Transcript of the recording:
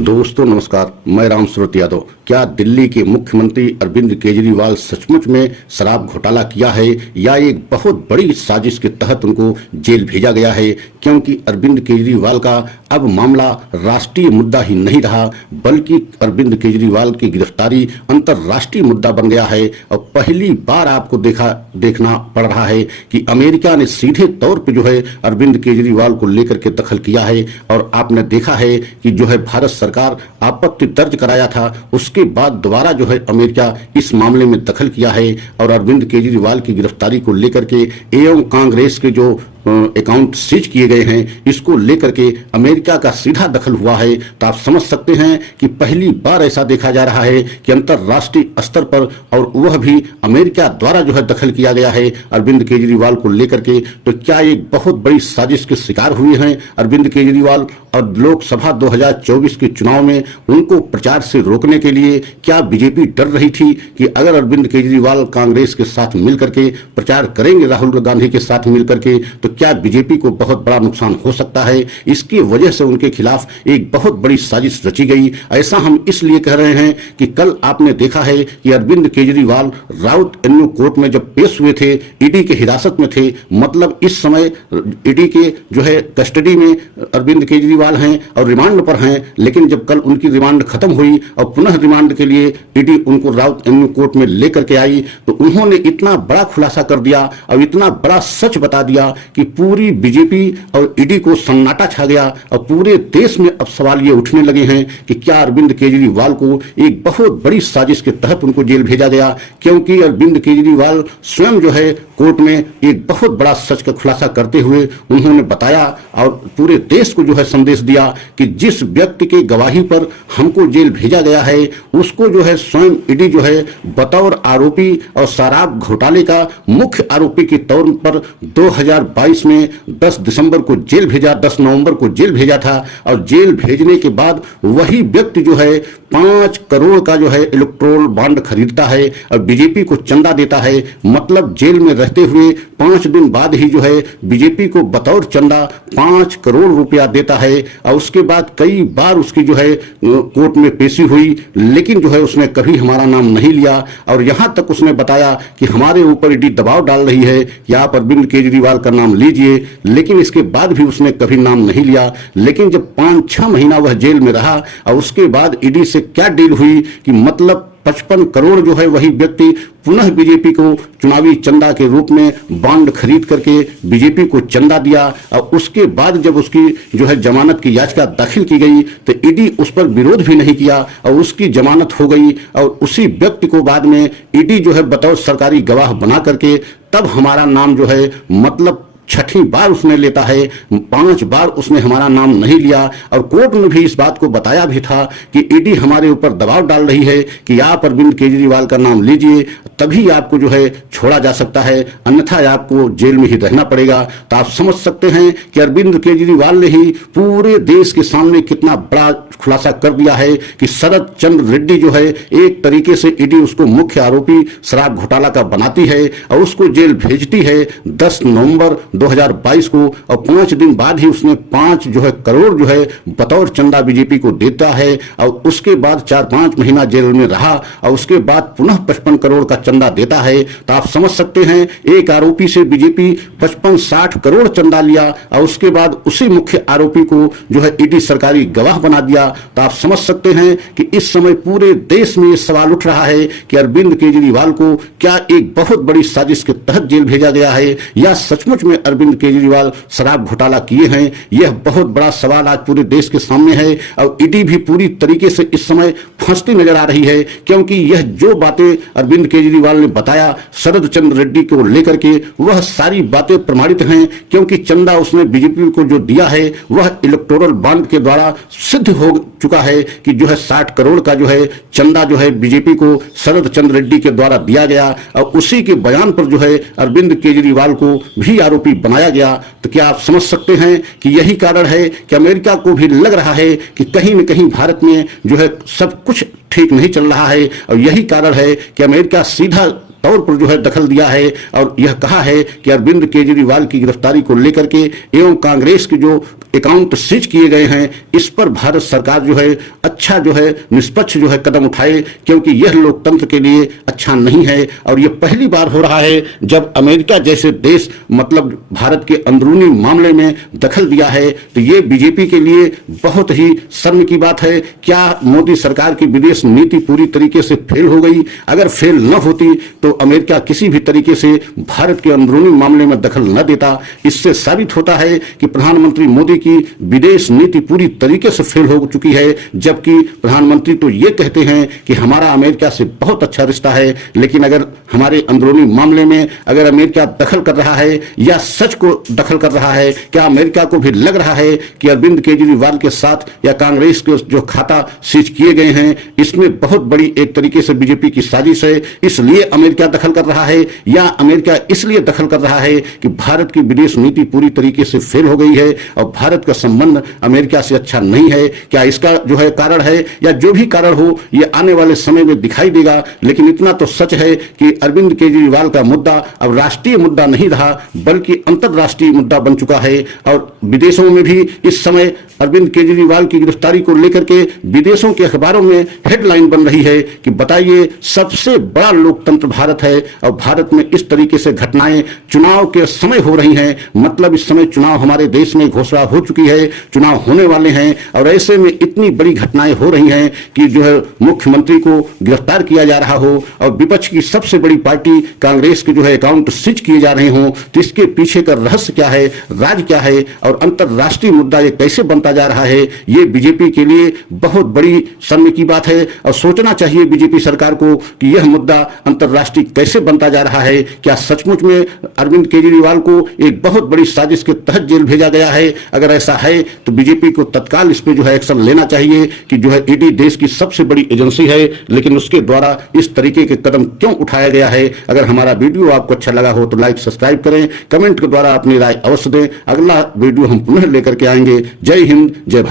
दोस्तों नमस्कार, मैं राम सूरत यादव। क्या दिल्ली के मुख्यमंत्री अरविंद केजरीवाल सचमुच में शराब घोटाला किया है या एक बहुत बड़ी साजिश के तहत उनको जेल भेजा गया है? क्योंकि अरविंद केजरीवाल का अब मामला राष्ट्रीय मुद्दा ही नहीं रहा, बल्कि अरविंद केजरीवाल की गिरफ्तारी अंतर्राष्ट्रीय मुद्दा बन गया है। और पहली बार आपको देखना पड़ रहा है कि अमेरिका ने सीधे तौर पर जो है अरविंद केजरीवाल को लेकर के दखल किया है। और आपने देखा है कि जो है भारत सरकार आपत्ति दर्ज कराया था, उसके बाद दोबारा जो है अमेरिका इस मामले में दखल किया है। और अरविंद केजरीवाल की गिरफ्तारी को लेकर के एवं कांग्रेस के जो अकाउंट सीज किए गए हैं, इसको लेकर के अमेरिका का सीधा दखल हुआ है। तो आप समझ सकते हैं कि पहली बार ऐसा देखा जा रहा है कि अंतर्राष्ट्रीय स्तर पर, और वह भी अमेरिका द्वारा जो है दखल किया गया है अरविंद केजरीवाल को लेकर के। तो क्या एक बहुत बड़ी साजिश के शिकार हुए हैं अरविंद केजरीवाल? और लोकसभा 2024 के चुनाव में उनको प्रचार से रोकने के लिए क्या बीजेपी डर रही थी कि अगर अरविंद केजरीवाल कांग्रेस के साथ मिलकर के प्रचार करेंगे, राहुल गांधी के साथ मिलकर के, तो क्या बीजेपी को बहुत बड़ा नुकसान हो सकता है? इसकी वजह से उनके खिलाफ एक बहुत बड़ी साजिश रची गई। ऐसा हम इसलिए कह रहे हैं कि कल आपने देखा है कि अरविंद केजरीवाल राउत एवेन्यू कोर्ट में जब पेश हुए थे, ईडी के हिरासत में थे, मतलब इस समय ईडी के जो है कस्टडी में अरविंद केजरीवाल हैं और रिमांड पर हैं। लेकिन जब कल उनकी रिमांड खत्म हुई और पुनः रिमांड के लिए ईडी उनको राउत एवेन्यू कोर्ट में लेकर के आई, तो उन्होंने इतना बड़ा खुलासा कर दिया और इतना बड़ा सच बता दिया कि पूरी बीजेपी और ईडी को सन्नाटा छा गया। और पूरे देश में अब सवाल ये उठने लगे हैं कि क्या अरविंद केजरीवाल को एक बहुत बड़ी साजिश के तहत उनको जेल भेजा गया? क्योंकि अरविंद केजरीवाल स्वयं जो है कोर्ट में एक बहुत बड़ा सच का खुलासा करते हुए उन्होंने बताया और पूरे देश को जो है संदेश दिया कि जिस व्यक्ति के गवाही पर हमको जेल भेजा गया है, उसको जो है स्वयं ईडी जो है बतौर आरोपी और शराब घोटाले का मुख्य आरोपी के तौर पर 2022 में 10 दिसंबर को जेल भेजा, 10 नवंबर को जेल भेजा था। और जेल भेजने के बाद वही व्यक्ति जो है 5 करोड़ का जो है इलेक्टोरल बॉन्ड खरीदता है और बीजेपी को चंदा देता है। मतलब जेल में रहते हुए 5 दिन बाद ही जो है बीजेपी को बतौर चंदा 5 करोड़ रुपया देता है। और उसके बाद कई बार उसकी जो है कोर्ट में पेशी हुई, लेकिन जो है उसने कभी हमारा नाम नहीं लिया। और यहां तक उसने बताया कि हमारे ऊपर ईडी दबाव डाल रही है कि आप अरविंद केजरीवाल का नाम लीजिए, लेकिन इसके बाद भी उसने कभी नाम नहीं लिया। लेकिन जब 5-6 महीना वह जेल में रहा और उसके बाद ईडी से क्या डील हुई कि मतलब 55 करोड़ जो है वही व्यक्ति पुनः बीजेपी को चुनावी चंदा के रूप में बॉन्ड खरीद करके बीजेपी को चंदा दिया। और उसके बाद जब उसकी जो है जमानत की याचिका दाखिल की गई तो ईडी उस पर विरोध भी नहीं किया और उसकी जमानत हो गई। और उसी व्यक्ति को बाद में ईडी जो है बतौर सरकारी गवाह बना करके तब हमारा नाम जो है मतलब 6ठी बार उसने लेता है, 5 बार उसने हमारा नाम नहीं लिया। और कोर्ट में भी इस बात को बताया भी था कि ईडी हमारे ऊपर दबाव डाल रही है कि आप अरविंद केजरीवाल का नाम लीजिए, तभी आपको जो है छोड़ा जा सकता है, अन्यथा आपको जेल में ही रहना पड़ेगा। तो आप समझ सकते हैं कि अरविंद केजरीवाल ने ही पूरे देश के सामने कितना बड़ा खुलासा कर दिया है कि शरद चंद्र रेड्डी जो है एक तरीके से ईडी उसको मुख्य आरोपी शराब घोटाला का बनाती है और उसको जेल भेजती है 10 नवंबर 2022 को। और 5 दिन बाद ही उसने 5 जो है करोड़ जो है बतौर चंदा बीजेपी को देता है। और उसके बाद 4-5 महीना जेल में रहा और उसके बाद पुनः 55 करोड़ का चंदा देता है। तो आप समझ सकते हैं एक आरोपी से बीजेपी 55-60 करोड़ चंदा लिया और उसके बाद उसी मुख्य आरोपी को जो है ईडी सरकारी गवाह बना दिया। तो आप समझ सकते हैं कि इस समय पूरे देश में यह सवाल उठ रहा है कि अरविंद केजरीवाल को क्या एक बहुत बड़ी साजिश के तहत जेल भेजा गया है या सचमुच में अरविंद केजरीवाल शराब घोटाला किए हैं? यह बहुत बड़ा सवाल आज पूरे देश के सामने है। और ईडी भी पूरी तरीके से इस समय फंसती नजर आ रही है, क्योंकि यह जो बातें अरविंद केजरीवाल ने बताया शरद चंद्र रेड्डी को लेकर के, वह सारी बातें प्रमाणित हैं। क्योंकि चंदा उसने बीजेपी को जो दिया है वह इलेक्टोरल बॉन्ड के द्वारा सिद्ध हो चुका है कि जो है 60 करोड़ का जो है चंदा जो है बीजेपी को शरद चंद्र रेड्डी के द्वारा दिया गया। और उसी के बयान पर जो है अरविंद केजरीवाल को भी आरोपी बनाया गया। तो क्या आप समझ सकते हैं कि यही कारण है कि अमेरिका को भी लग रहा है कि कहीं न कहीं भारत में जो है सब कुछ ठीक नहीं चल रहा है। और यही कारण है कि अमेरिका सीधा तौर पर जो है दखल दिया है और यह कहा है कि अरविंद केजरीवाल की गिरफ्तारी को लेकर के एवं कांग्रेस के जो अकाउंट सीज किए गए हैं इस पर भारत सरकार जो है अच्छा जो है निष्पक्ष जो है कदम उठाए, क्योंकि यह लोकतंत्र के लिए अच्छा नहीं है। और यह पहली बार हो रहा है जब अमेरिका जैसे देश मतलब भारत के अंदरूनी मामले में दखल दिया है, तो ये बीजेपी के लिए बहुत ही शर्म की बात है। क्या मोदी सरकार की विदेश नीति पूरी तरीके से फेल हो गई? अगर फेल न होती तो अमेरिका किसी भी तरीके से भारत के अंदरूनी मामले में दखल न देता। इससे साबित होता है कि प्रधानमंत्री मोदी की विदेश नीति पूरी तरीके से फेल हो चुकी है, जबकि प्रधानमंत्री तो ये कहते हैं कि हमारा अमेरिका से बहुत अच्छा रिश्ता है, लेकिन अगर हमारे अंदरूनी मामले में अगर अमेरिका दखल कर रहा है या सच को दखल कर रहा है, क्या अमेरिका को भी लग रहा है कि अरविंद केजरीवाल के साथ या कांग्रेस के जो खाता सीज किए गए हैं इसमें बहुत बड़ी एक तरीके से बीजेपी की साजिश है, इसलिए अमेरिका दखल कर रहा है, या अमेरिका इसलिए दखल कर रहा है कि भारत की विदेश नीति पूरी तरीके से फेल हो गई है और भारत का संबंध अमेरिका से अच्छा नहीं है? क्या इसका जो है कारण है, या जो भी कारण हो ये आने वाले समय में दिखाई देगा। लेकिन इतना तो सच है कि अरविंद केजरीवाल का मुद्दा अब राष्ट्रीय मुद्दा नहीं रहा बल्कि अंतर्राष्ट्रीय मुद्दा बन चुका है। और विदेशों में भी इस समय अरविंद केजरीवाल की गिरफ्तारी को लेकर के विदेशों के अखबारों में हेडलाइन बन रही है कि बताइए सबसे बड़ा लोकतंत्र भारत है और भारत में इस तरीके से घटनाएं चुनाव के समय हो रही हैं। मतलब इस समय चुनाव हमारे देश में घोषणा हो चुकी है, चुनाव होने वाले हैं और ऐसे में इतनी बड़ी घटनाएं हो रही हैं कि जो है मुख्यमंत्री को गिरफ्तार किया जा रहा हो और विपक्ष की सबसे बड़ी पार्टी कांग्रेस के जो है अकाउंट सीज किए जा रहे हों, तो इसके पीछे का रहस्य क्या है, राज क्या है और अंतर्राष्ट्रीय मुद्दा ये कैसे बनता जा रहा है, ये बीजेपी के लिए बहुत बड़ी शर्म की बात है। और सोचना चाहिए बीजेपी सरकार को कि यह मुद्दा अंतर्राष्ट्रीय कैसे बनता जा रहा है। क्या सचमुच में अरविंद केजरीवाल को एक बहुत बड़ी साजिश के तहत जेल भेजा गया है? अगर ऐसा है तो बीजेपी को तत्काल इस पे जो है एक्शन लेना चाहिए कि जो है ईडी देश की सबसे बड़ी एजेंसी है, लेकिन उसके द्वारा इस तरीके के कदम क्यों उठाया गया है। अगर हमारा वीडियो आपको अच्छा लगा हो तो लाइक सब्सक्राइब करें, कमेंट के द्वारा अपनी राय अवश्य दें। अगला वीडियो हम पुनः लेकर के आएंगे। जय हिंद, जय भारत।